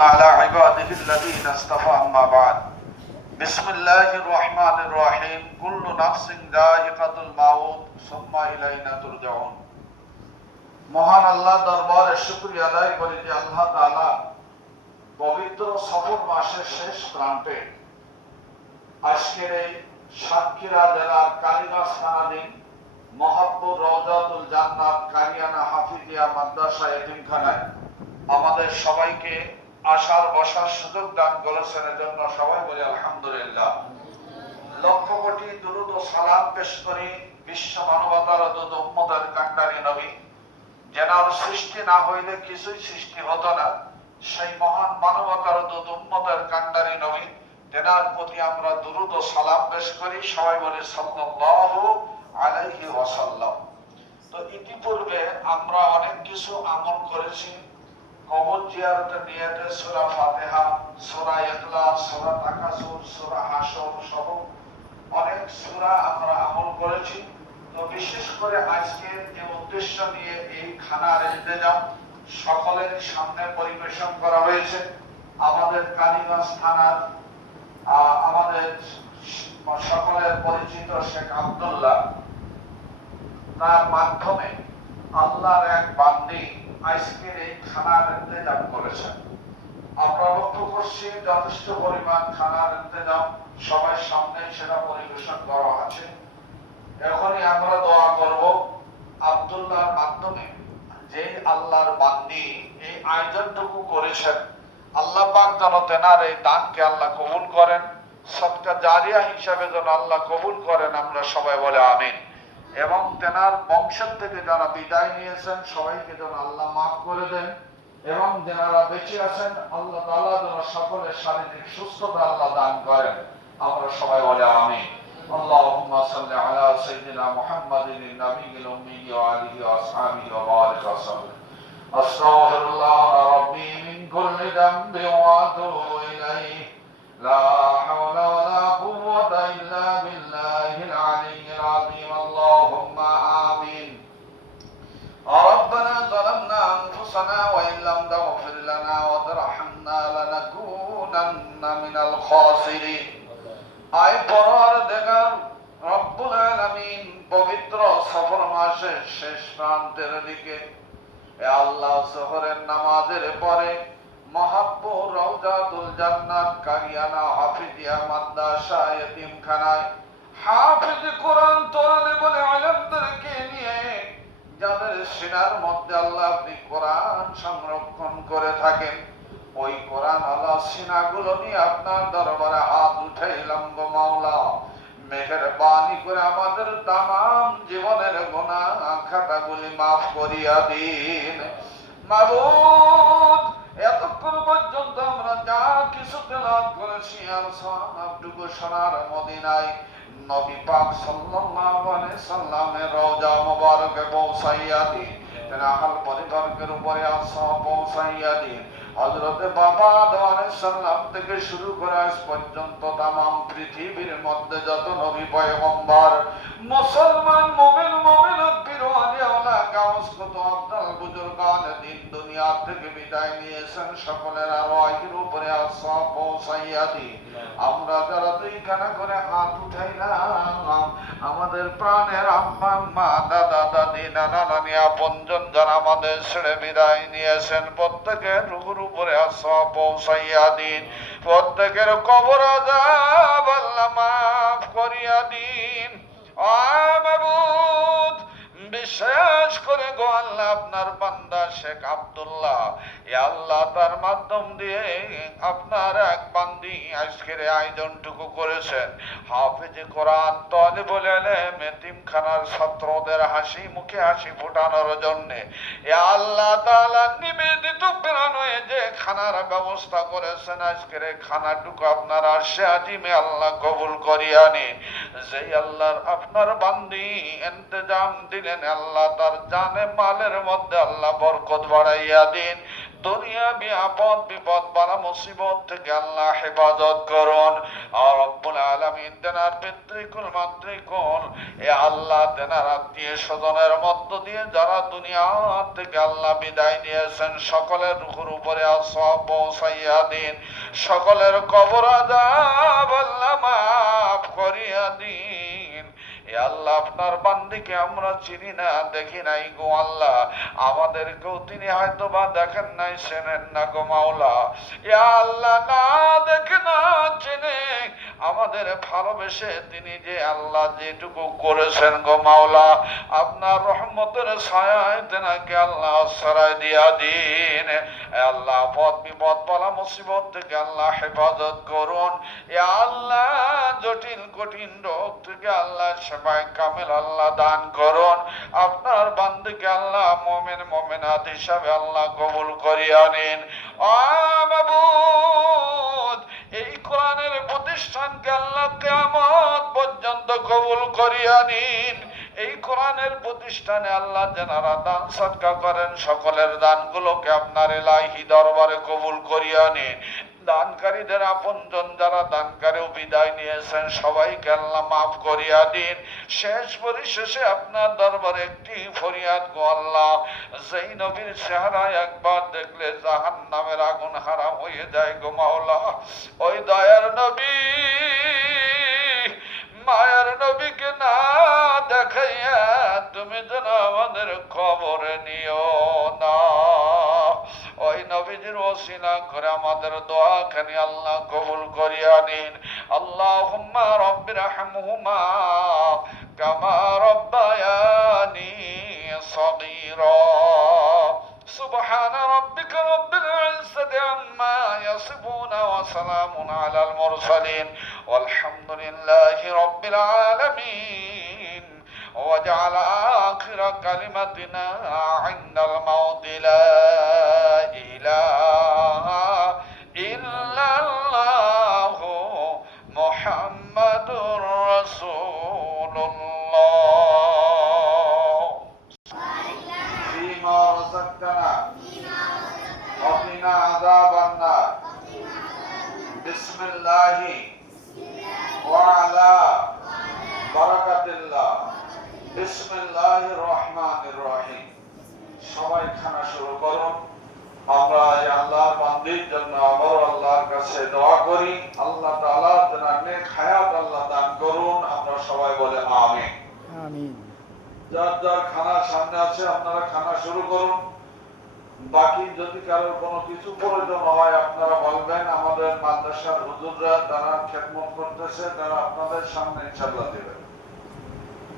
على عباده الذين اصطفى أما بعد بسم الله الرحمن الرحيم كل نفس ذائقة الموت ثم إلينا ترجعون মহান আল্লাহ দরবারে শুকরিয়া আদায় করি যে আল্লাহ তাআলা পবিত্র সফর মাসের শেষ প্রান্তে আজকের এই সাতক্ষীরা জেলার কালীগঞ্জ থানাধীন মহাব্বুর রওজাতুল জান্নাত কারিয়ানা হাফিজিয়া মাদ্রাসা এতিমখানায় আমাদের সবাইকে আসার বসার সুযোগ দান করেছেন, এজন্য সবাই বলি আলহামদুলিল্লাহ। লক্ষ কোটি দুরূদ ও সালাম পেশ করি বিশ্ব মানবতার দূত উম্মতের কান্ডারি নবী, যেনার সৃষ্টি না হইলে কিছুই সৃষ্টি হতো না, সেই মহান মানবতার দূত উম্মতের কান্ডারি নবী, তেনার প্রতি আমরা দুরূদ ও সালাম পেশ করি। সবাই বলি সাল্লাল্লাহু আলাইহি ওয়াসাল্লাম। তো ইতিপূর্বে আমরা অনেক কিছু আমল করেছি। কবর জিয়ারতের নিয়তে সূরা ফাতিহা, সূরা ইখলাস, সূরা তাকাসুর, সূরা হাশর সহ অনেক সূরা আমরা আমল করেছি। তো বিশেষ করে আজকের যে উদ্দেশ্য নিয়ে এই খানার ইন্তেজাম সকলের সামনে পরিবেশন করা হয়েছে, আমাদের কালীগঞ্জ থানার আমাদের সকলের পরিচিত শেখ আব্দুল্লাহ, তার মাধ্যমে আল্লাহর এক বান্দী আজকের এই খানার ইন্তেজাম করেছেন। আমরা লক্ষ্য করছি যথেষ্ট পরিমাণ খানার ইন্তেজাম সবাই সামনে সেটা পরিবেশন করা আছে। এখনই আমরা দোয়া করব আব্দুল্লাহর মাধ্যমে যে আল্লাহর বান্দী এই আয়োজনটুকু করেছেন, আল্লাহ পাক যেন তেনার এই দানকে আল্লাহ কবুল করেন, সদকা জারিয়া হিসাবে যেন আল্লাহ কবুল করেন। আমরা সবাই বলে আমিন। এবং তেনার বংশের থেকে যারা বিদায় নিয়েছেন সবাইকে যেন আল্লাহ মাফ করে দেন, এবং যারা বেঁচে আছেন আল্লাহ তাআলা যেন সকলের শারীরিক সুস্থতা আল্লাহ দান করেন। আমরা সবাই বলে আমিন। আল্লাহুম্মা সাল্লি আলা সাইয়্যিদিনা মুহাম্মাদিন নবিয়্যিল উম্মি ওয়া আলিহি ওয়া আসহাবিহি ওয়া বারিক ওয়া সাল্লাম। আস্তাগফিরুল্লাহ রাব্বি মিন কুল্লি যামবি ওয়া আতুবু ইলাইহি লা হাওলা ওয়া লা কুওয়াতা ইল্লা বিল্লাহিল আলিয়্যিল আযীম। আল্লাহুম্মা আমিন। ربنا ظلمنا أنفسنا وإن لم تغفر لنا وترحمنا لنكونن من الخاسرين। আয় পরওয়ারদিগার রব্বুল আলামিন, পবিত্র সফর মাসের শেষ প্রান্তের দিকে এ আল্লাহ যোহরের নামাজের পরে মহাব্বুর রওজাতুল জান্নাত কারিয়ানা হাফিজিয়া মাদ্রাসা এতিমখানায় হাফিজ কোরআন তালিবুল ইলমদেরকে নিয়ে যাদের সিনার মধ্যে আল্লাহ আপনি কোরআন সংরক্ষণ করে থাকেন, ওই কোরআন আল্লাহ সিনাগুলো নিয়ে আপনার দরবারে হাত উঠাইলাম গো মাওলা। মেহেরবানি করে আমাদের তামাম জীবনের গুনাহ খাতাগুলি মাফ করিয়া দিন। মাবুদ, এতক্ষণ পর্যন্ত আমরা যা কিছু তেলাওয়াত করেছি আর সবটুকু সোনার মদিনায় নবী পাক সাল্লাল্লাহু আলাইহি সাল্লামের রওজা মুবারকে পৌঁছাইয়া দিন। আহল পরিবারের উপরে আসসালাম পৌঁছাইয়া দিন। হযরত বাবা আদম আলাইহিস সালাম থেকে শুরু করে আজ পর্যন্ত তামাম পৃথিবীর মধ্যে যত নবী পয়গম্বর মুসলমান মুমিন মুমিনাত পীর ওয়ালিয়া ওয়ালা গাউস কুতুব আব্দুল বুজুর্গান দিন দুনিয়া থেকে বিদায় নিয়েছেন, সকলের আরওয়াহের উপরে আসসালাম পৌঁছাইয়া দিন। আমরা যারা দুইখানা করে হাত উঠাইলাম, আমাদের প্রাণের আম্মা আম্মা দাদা দাদি নানা নানি আপনজন যারা আমাদের ছেড়ে বিদায় নিয়েছেন, প্রত্যেকের রূহের উপরে আসসালাম পৌঁছাইয়া দিন। প্রত্যেকের কবর আযাব আল্লাহ মাফ করিয়া দিন। মাবুদ, বিশ্বাস করে গো আল্লাহ আপনার বান্দা শেখ আব্দুল্লাহ, এ আল্লাহ তার মাধ্যম দিয়ে আপনার এক বান্দি আজকের আয়োজনটুকু করেছেন। হাফেজ কোরআন তালিবুল ইলম এতিমখানার ছাত্রদের হাসি মুখে হাসি ফোটানোর জন্য এ আল্লাহ তাআলা নিবেদিত প্রাণ হয়ে যে খানার ব্যবস্থা করেছেন, আজকের এই খানাটুকু আপনার আরশে আজিমে আল্লাহ কবুল করিয়া নিন। যেই আল্লাহর আপনার বান্দি ইন্তেজাম দিলেন, আল্লাহ তার জানে মালের মধ্যে আল্লাহ বরকত বাড়াইয়া দিন। দুনিয়াবি আপদ বিপদ বালা মুসিবত থেকে আল্লাহ হেফাজত করুন। আর রব্বুল আলামিন তেনার পিতৃকুল মাতৃকুল এ আল্লাহ তেনার আত্মীয় স্বজনের মধ্য দিয়ে যারা দুনিয়া থেকে আল্লাহ বিদায় নিয়েছেন সকলের রুহুর উপরে আসওয়াব পৌঁছাইয়া দিন, সকলের কবর আযাব আল্লাহ মাফ করিয়া দিন। এ আল্লাহ আপনার বান্দিকে আমরা চিনি না দেখি নাই গো আল্লাহ, আমাদেরকেও তিনি হয়তো বা দেখেন নাই চেনেন না গো মাওলা। এ আল্লাহ না দেখে না চিনে আমাদের ভালোবেসে তিনি যে আল্লাহ যেটুকু করেছেন গো মাওলা, আপনার রহমতের ছায়ায় তেনাকে আল্লাহ আশ্রয় দিয়া দিন। আল্লাহ পথ বিপদ বলা মুসিবত থেকে আল্লাহ হেফাজত করুন। এ আল্লাহ জটিল কঠিন রোগ থেকে আল্লাহ সেবায় কামেল আল্লাহ দান করুন। আপনার বান্দিকে আল্লাহ মুমিন মুমিনাত হিসাবে আল্লাহ কবুল করিয়া নিন। ও মাবুদ, এই কোরআনের প্রতিষ্ঠানকে আল্লাহ কিয়ামত পর্যন্ত কবুল করিয়া নিন। এই কোরআনের প্রতিষ্ঠানে আল্লাহ যারা দান সদকা করেন সকলের দানগুলোকে আপনার ইলাহি দরবারে কবুল করিয়া নিন। দানকারীদের আপনজন যারা দানকারী বিদায় নিয়েছেন সবাইকে আল্লাহ মাফ করিয়া দিন। শেষ পরিশেষে আপনার দরবারে একটি ফরিয়াদ গো আল্লাহ, যেই নবীর চেহারায় একবার দেখলে জাহান্নামের আগুন হারাম হয়ে যায় গো মাওলা, ওই দয়ার নবী মায়ের নবীকে না দেখাইয়া তুমি যেন আমাদের খবরে নিও না। ওই নবীজির ওসিলা করে আমাদের দোয়া খানি আল্লাহ কবুল করিয়া নিন। আল্লাহুম্মা রাব্বিরহামহুমা কামা রাব্বায়ানি সগীরা। সুবহানা রাব্বিকা রাব্বিল ইজ্জাতি আম্মা ইয়াসিফুন ওয়া সালামুন আলাল মুরসালিন ওয়ালহামদুলিল্লাহি রাব্বিল আলামিন। وجعل آخر كلمتنا عند الموت لا إله إلا الله محمد رسول الله. فيما رزقتنا وقنا عذاب النار. بسم الله وعلى بركة الله. বিসমিল্লাহির রহমানির রহিম। সবাই খানা শুরু করুন। আমরা এই আল্লাহর বান্দির জন্য আমর আল্লাহর কাছে দোয়া করি, আল্লাহ তাআলা যেন নেক হায়াত আল্লাহ দান করুন। আমরা সবাই বলে আমিন আমিন। যার যার খানার সামনে আছে আপনারা খানা শুরু করুন। বাকি যদি কারোর কোনো কিছু প্রয়োজন হয় আপনারা বলবেন। আমাদের মাদ্রাসার হুজুররা তারা খেদমত করতেছে, তারা আপনাদের সামনে ইনশাআল্লাহ দেবে।